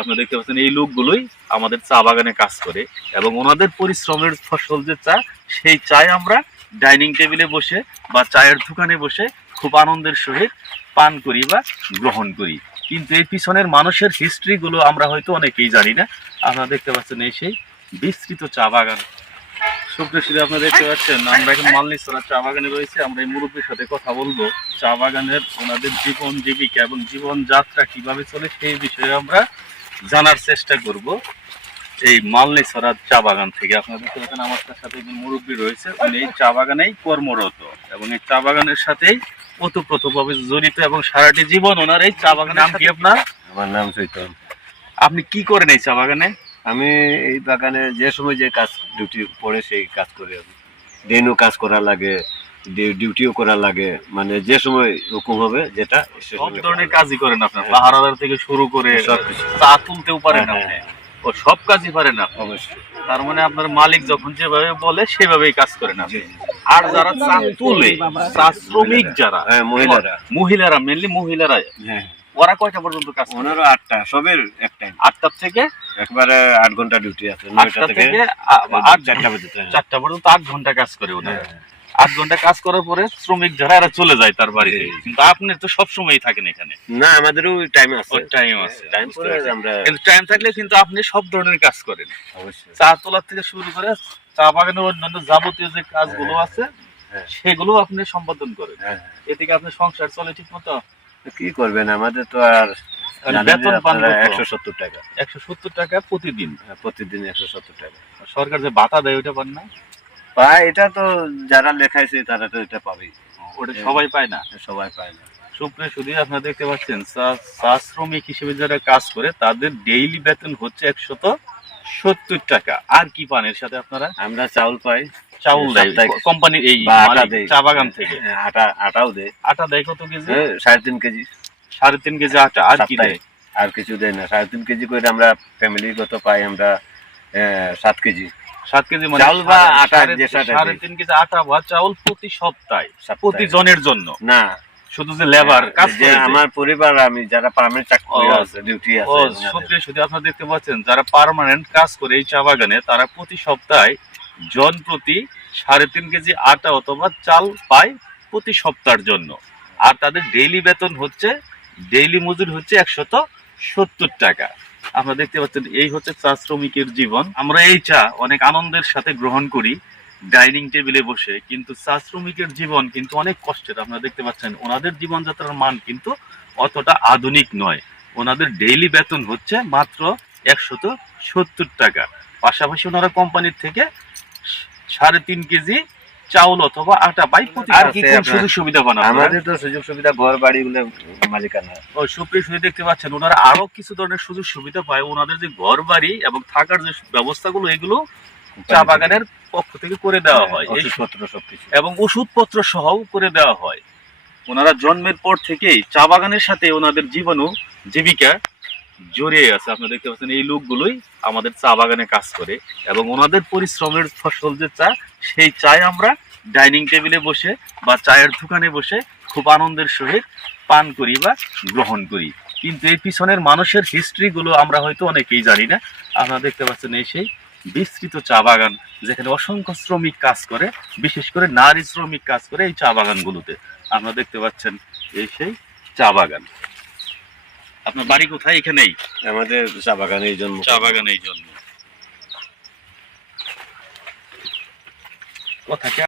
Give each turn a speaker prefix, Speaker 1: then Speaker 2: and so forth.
Speaker 1: আপনারা দেখতে পাচ্ছেন, এই লোকগুলোই আমাদের চা বাগানে কাজ করে এবং ওনাদের পরিশ্রমের ফসল যে চা, সেই চায় আমরা ডাইনিং টেবিলে বসে বা চায়ের দোকানে বসে খুব আনন্দের সহিত পান করি বা গ্রহণ করি। কিন্তু এই পিছনের মানুষের হিস্ট্রি গুলো আমরা হয়তো অনেকেই জানি না। আপনারা দেখতে পাচ্ছেন এই সেই বিস্তৃত চা বাগান। সুপ্রসিদ্ধ আপনারা দেখতে পাচ্ছেন, আমরা এখন মালনিসরা চা বাগানে রয়েছে। আমরা এই মুরব্বীর সাথে কথা বলব। চা বাগানের ওনাদের জীবন জীবিকা এবং জীবনযাত্রা কীভাবে চলে সেই বিষয়ে আমরা জানার চেষ্টা করব এই মালনিসরা চা বাগান থেকে। আপনারা দেখতে পাচ্ছেন আমার সাথে একজন মুরব্বী রয়েছে। উনি এই চা বাগানেই কর্মরত এবং এই চা বাগানের সাথেই ওতপ্রোতভাবে জড়িত এবং সারাটি জীবন ওনার এই চা বাগানের নাম কি আপনার?
Speaker 2: আমার নাম চৈতন।
Speaker 1: আপনি কি করেন এই চা বাগানে?
Speaker 2: আমি এই বাগানে যে সময় যে কাজ ডিউটি পড়ে সেই কাজ করি আমি। দিনও কাজ করা লাগে ডিউটিও করা লাগে। মানে যে সময় হুকুম হবে যেটা
Speaker 1: সব ধরনের কাজই করেন আপনার
Speaker 2: হ্যাঁ।
Speaker 1: পাহারাদার থেকে শুরু করে চা তুলতেও পারেন
Speaker 2: হ্যাঁ,
Speaker 1: আপনি।
Speaker 2: হ্যাঁ,
Speaker 1: ও সব কাজই পারেন আপনি।
Speaker 2: অবশ্যই।
Speaker 1: তার মানে আপনার মালিক যখন যেভাবে বলে সেভাবেই কাজ করেন আপনি। আর যারা চা তুলে চা শ্রমিক যারা
Speaker 2: মহিলারা।
Speaker 1: মহিলারা মেনলি মহিলারা ওরা কয়টা পর্যন্ত কাজ করে?
Speaker 2: ওনারও আটটা সবের একটা।
Speaker 1: আটটার থেকে
Speaker 2: একবারে আট ঘণ্টা ডিউটি আছে নয়টা থেকে
Speaker 1: আট
Speaker 2: চারটা পর্যন্ত।
Speaker 1: চারটা পর্যন্ত আট ঘণ্টা কাজ করে ওনারা। আট ঘণ্টা কাজ করার পরে শ্রমিক যারা এরা চলে যায় তার বাড়িতে। কিন্তু আপনি তো সবসময় থাকেন এখানে।
Speaker 2: না আমাদেরও টাইম আছে।
Speaker 1: টাইম আছে।
Speaker 2: টাইম আমরা
Speaker 1: কিন্তু টাইম থাকলে কিন্তু আপনি সব ধরনের কাজ করেন।
Speaker 2: অবশ্যই।
Speaker 1: চা তোলার থেকে শুরু করে চা বাগানের অন্যান্য যাবতীয় যে কাজগুলো আছে
Speaker 2: হ্যাঁ।
Speaker 1: সেগুলো আপনি সম্পাদন করেন।
Speaker 2: হ্যাঁ
Speaker 1: এদিকে আপনার সংসার চলে ঠিক মতো
Speaker 2: কি করবেন? আমাদের তো আর
Speaker 1: আর বেতন পান
Speaker 2: একশো সত্তর টাকা।
Speaker 1: একশো সত্তর টাকা প্রতিদিন।
Speaker 2: হ্যাঁ, প্রতিদিন একশো সত্তর টাকা।
Speaker 1: সরকার যে ভাতা দেয় ওটা পান না?
Speaker 2: পায় এটা তো যারা লেখাইছে তারা তো এটা পাবেই।
Speaker 1: ওটা
Speaker 2: হ্যাঁ।
Speaker 1: সবাই পায় না।
Speaker 2: সবাই পায় না।
Speaker 1: সুপ্রিয় শুধু আপনারা দেখতে পাচ্ছেন চা- শ্রমিক হিসেবে যারা কাজ করে তাদের ডেইলি বেতন হচ্ছে একশত সত্তর টাকা। আর কি পান এর সাথে আপনারা?
Speaker 2: আমরা চাউল পাই।
Speaker 1: চাউল দেয়। কোম্পানির এই চা বাগান থেকে।
Speaker 2: হ্যাঁ, আটা আটাও দেয়।
Speaker 1: আটা দেয় কত কেজি?
Speaker 2: হ্যাঁ, সাড়ে তিন কেজি।
Speaker 1: সাড়ে তিন কেজি আটা আর কি দেয়?
Speaker 2: আর কিছু দেয় না। সাড়ে তিন কেজি করে আমরা ফ্যামিলিগত পাই আমরা সাত কেজি।
Speaker 1: সাত কেজি মানে
Speaker 2: চাউল বা আটা যে
Speaker 1: সাড়ে তিন কেজি আটা বা চাউল প্রতি সপ্তাহে। প্রতি জনের জন্য।
Speaker 2: না।
Speaker 1: শুধু যে লেবার কাজ
Speaker 2: যে আমার পরিবার আমি যারা পার্মানেন্ট চাকরি আছে ডিউটি আছে।
Speaker 1: সত্যি আপনারা দেখতে পাচ্ছেন যারা পার্মানেন্ট কাজ করে এই চা বাগানে তারা প্রতি সপ্তাহে জন প্রতি সাড়ে তিন কেজি আটা অথবা চাল পায় প্রতি সপ্তাহের জন্য। আর তাদের ডেইলি বেতন হচ্ছে ডেইলি মজুরি হচ্ছে একশত সত্তর টাকা। আপনারা দেখতে পাচ্ছেন, এই হচ্ছে চা শ্রমিকের জীবন। আমরা এই চা অনেক আনন্দের সাথে গ্রহণ করি, ডাইনিং টেবিলে বসে, কিন্তু চা শ্রমিকের জীবন কিন্তু অনেক কষ্টের। আপনারা দেখতে পাচ্ছেন, ওনাদের জীবনযাত্রার মান কিন্তু অতটা আধুনিক নয়। ওনাদের ডেইলি বেতন হচ্ছে মাত্র একশত সত্তর টাকা। পাশাপাশি ওনারা কোম্পানির থেকে সাড়ে তিন কেজি চাউল অথবা আটা প্রতি আর কি কোন সুযোগ সুবিধা বানাবো
Speaker 2: আমাদের তো সুযোগ সুবিধা ঘর বাড়ি গুলো মালিকানা।
Speaker 1: ও সুপ্রিয় সুযোগ দেখতে পাচ্ছেন ওনারা আরও কিছু ধরনের সুযোগ সুবিধা পায়। ওনাদের যে ঘর বাড়ি এবং থাকার যে ব্যবস্থাগুলো এগুলো চা বাগানের পক্ষ থেকে করে দেওয়া হয়
Speaker 2: ওষুধপত্র সবকিছু।
Speaker 1: এবং ওষুধপত্র সহও করে দেওয়া হয়। ওনারা জন্মের পর থেকেই চা বাগানের সাথে ওনাদের জীবন ও জীবিকা জড়িয়ে আছে। আপনারা দেখতে পাচ্ছেন এই লোকগুলোই আমাদের চা বাগানে কাজ করে। এবং ওনাদের পরিশ্রমের ফসল যে চা সেই চায় আমরা ডাইনিং টেবিলে বসে বা চায়ের দোকানে বসে খুব আনন্দের সহিত পান করি বা গ্রহণ করি। কিন্তু এই পিছনের মানুষের হিস্ট্রিগুলো আমরা হয়তো অনেকেই জানি না। আপনারা দেখতে পাচ্ছেন এই সেই বিস্তৃত চা বাগান যেখানে অসংখ্য শ্রমিক কাজ করে বিশেষ করে নারী শ্রমিক কাজ করে এই চা বাগানগুলোতে। আপনারা দেখতে পাচ্ছেন এই সেই চা বাগান। আপনার বাড়ি কোথায় এখানেই?
Speaker 2: আমাদের চা বাগানে এই জন্য
Speaker 1: চা বাগান এই জন্য কথা